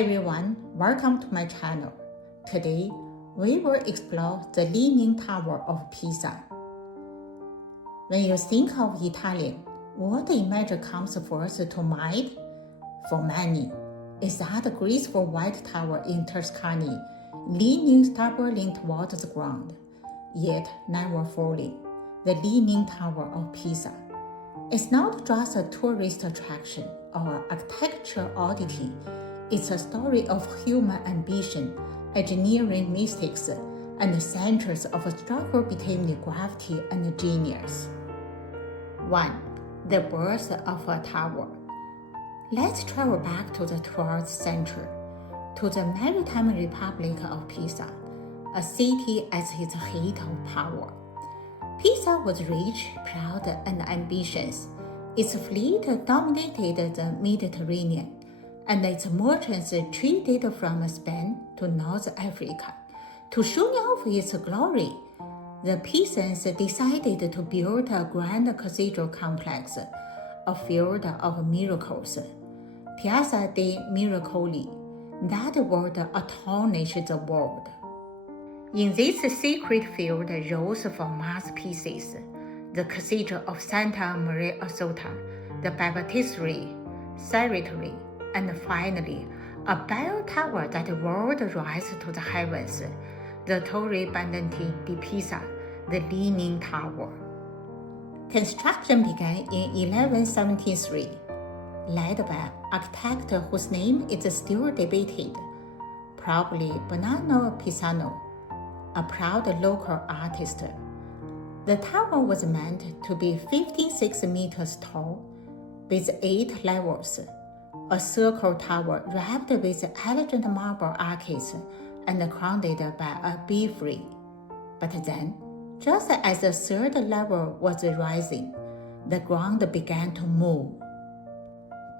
everyone, welcome to my channel. Today, we will explore the Leaning Tower of Pisa. When you think of Italian, what image comes first to mind? For many, is that graceful white tower in Tuscany, leaning stubbornly towards the ground, yet never falling, the Leaning Tower of Pisa. It's not just a tourist attraction or architectural oddity. It's a story of human ambition, engineering mistakes, and centuries of a struggle between gravity and genius. 1. The birth of a tower. Let's travel back to the 12th century, to the maritime republic of Pisa, a city at its height of power. Pisa was rich, proud, and ambitious. Its fleet dominated the Mediterranean, and its merchants traded from Spain to North Africa. To show off its glory, the Pisans decided to build a grand cathedral complex, a field of miracles, Piazza dei Miracoli. That word astonished the world. In this sacred field rose for masterpieces, the Cathedral of Santa Maria Assunta, the Baptistery, Cemetery, and finally, a bell tower that roared rise to the heavens, the Torre Bandante di Pisa, the Leaning Tower. Construction began in 1173, led by an architect whose name is still debated, probably Bernardo Pisano, a proud local artist. The tower was meant to be 56 meters tall, with 8 levels, a circle tower wrapped with elegant marble arches and crowned by a belfry. But then, just as the third level was rising, the ground began to move.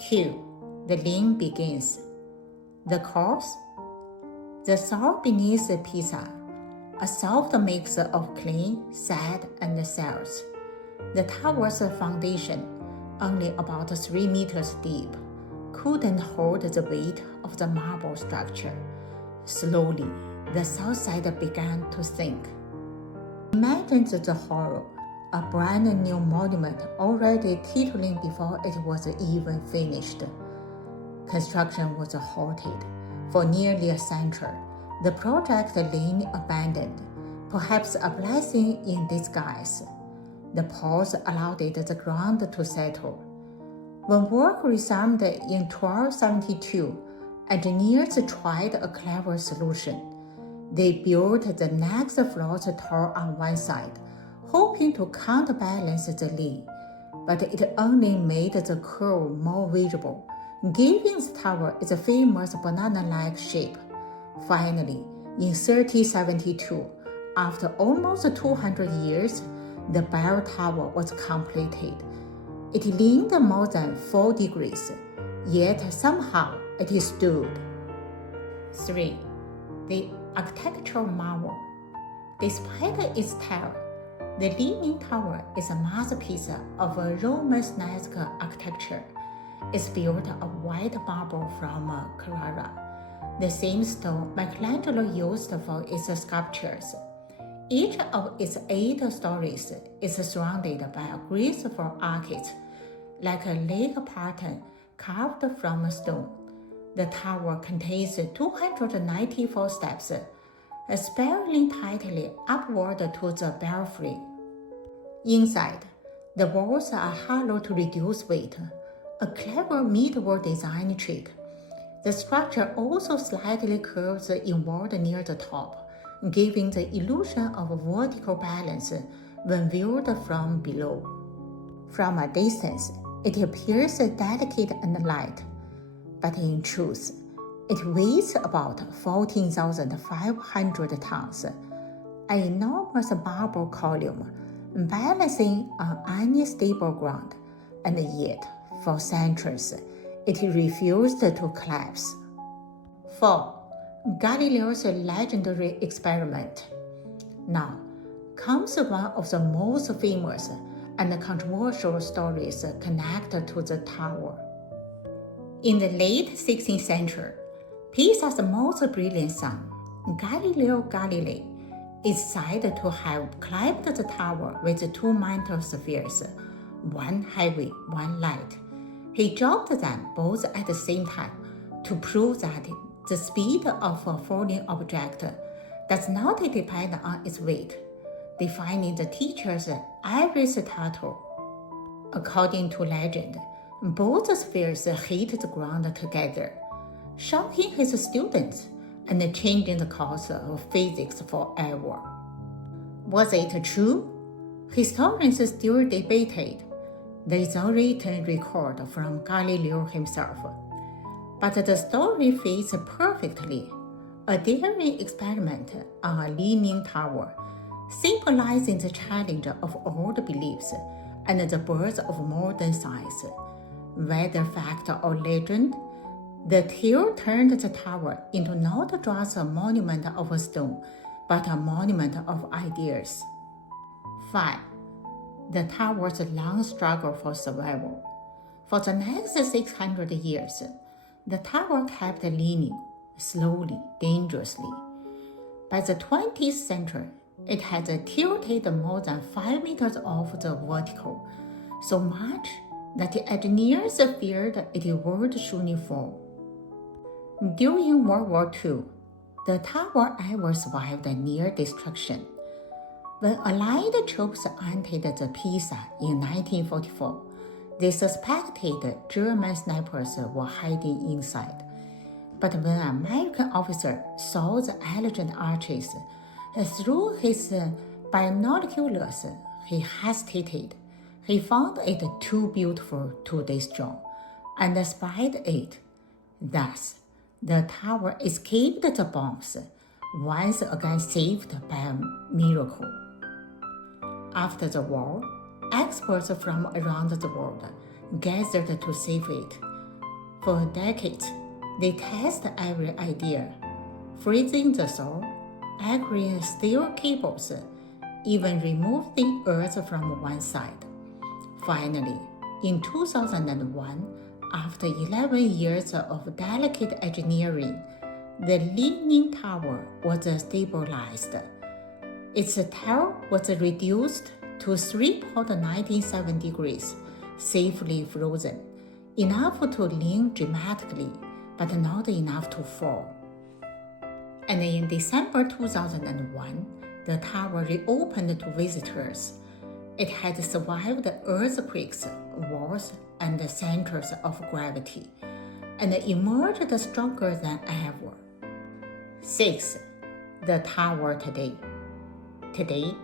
2. The lean begins. The cause? The soil beneath Pisa, a soft mix of clay, sand, and cells. The tower's foundation, only about 3 meters deep, couldn't hold the weight of the marble structure. Slowly, the south side began to sink. Imagine the horror, a brand new monument already teetering before it was even finished. Construction was halted. For nearly a century, the project lay abandoned, perhaps a blessing in disguise. The pause allowed the ground to settle. When work resumed in 1272, engineers tried a clever solution. They built the next floor's tower on one side, hoping to counterbalance the lay, but it only made the curve more visible, giving the tower its famous banana-like shape. Finally, in 1372, after almost 200 years, the bell tower was completed. It leaned more than 4 degrees, yet somehow it stood. 3. The architectural marvel. Despite its terror, the Leaning Tower is a masterpiece of a Romanesque architecture. It's built of white marble from Carrara, the same stone Michelangelo used for its sculptures. Each of its 8 stories is surrounded by a graceful arches, like a lake pattern carved from stone. The tower contains 294 steps, spiraling tightly upward to the belfry. Inside, the walls are hollow to reduce weight, a clever medieval design trick. The structure also slightly curves inward near the top, giving the illusion of vertical balance when viewed from below. From a distance, it appears delicate and light, but in truth, it weighs about 14,500 tons, an enormous marble column balancing on unstable ground, and yet, for centuries, it refused to collapse. 4. Galileo's legendary experiment. Now comes one of the most famous and controversial stories connected to the tower. In the late 16th century, Pisa's most brilliant son, Galileo Galilei, is said to have climbed the tower with two mental spheres, one heavy, one light. He dropped them both at the same time to prove that the speed of a falling object does not depend on its weight, defining the teacher's Aristotle. According to legend, both spheres hit the ground together, shocking his students and changing the course of physics forever. Was it true? Historians still debated. There is a written record from Galileo himself, but the story fits perfectly. A daring experiment on a leaning tower, symbolizing the challenge of old beliefs and the birth of modern science. Whether fact or legend, the tale turned the tower into not just a monument of stone, but a monument of ideas. 5. The tower's long struggle for survival. For the next 600 years, the tower kept leaning, slowly, dangerously. By the 20th century, it had tilted more than 5 meters off the vertical, so much that the engineers feared it would soon fall. During World War II, the tower ever survived near destruction. When Allied troops entered the Pisa in 1944, they suspected German snipers were hiding inside. But when an American officer saw the elegant arches through his binoculars, he hesitated. He found it too beautiful to destroy and spied it. Thus, the tower escaped the bombs, once again saved by a miracle. After the war, experts from around the world gathered to save it. For decades, they tested every idea, freezing the soil, anchoring steel cables, even removed the earth from one side. Finally, in 2001, after 11 years of delicate engineering, the leaning tower was stabilized. Its tail was reduced to 3.97 degrees, safely frozen, enough to lean dramatically, but not enough to fall. And in December 2001, the tower reopened to visitors. It had survived earthquakes, wars, and the centers of gravity, and emerged stronger than ever. 6. The tower today. Today,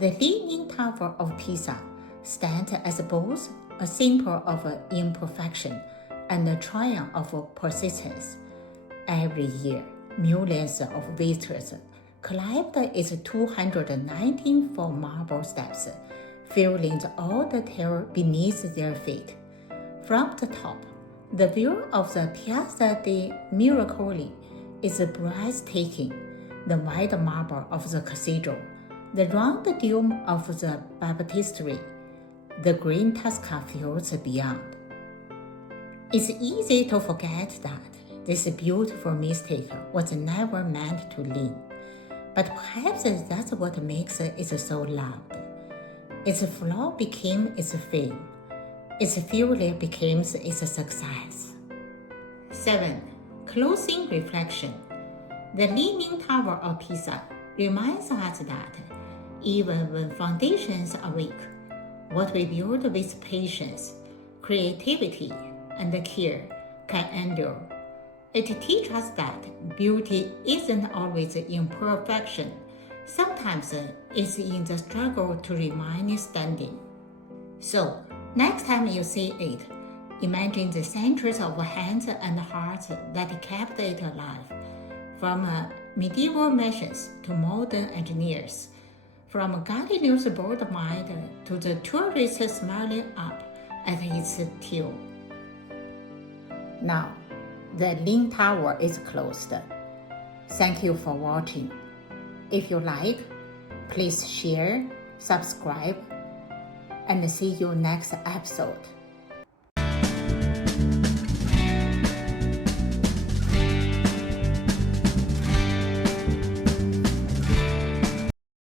the Leaning Tower of Pisa stands as both a symbol of imperfection and a triumph of persistence. Every year, millions of visitors climbed its 294 marble steps, feeling all the terror beneath their feet. From the top, the view of the Piazza dei Miracoli is breathtaking. The white marble of the cathedral, the round dome of the baptistry, the green Tuscan fields beyond. It's easy to forget that this beautiful mistake was never meant to lean, but perhaps that's what makes it so loved. Its flaw became its fame. Its failure became its success. 7. Closing reflection. The Leaning Tower of Pisa reminds us that even when foundations are weak, what we build with patience, creativity, and care can endure. It teaches us that beauty isn't always in perfection. Sometimes it's in the struggle to remain standing. So, next time you see it, imagine the centuries of hands and hearts that kept it alive, from medieval machines to modern engineers, from Galileo's bold mind to the tourists smiling up at its tail. Now, the Leaning Tower is closed. Thank you for watching. If you like, please share, subscribe, and see you next episode.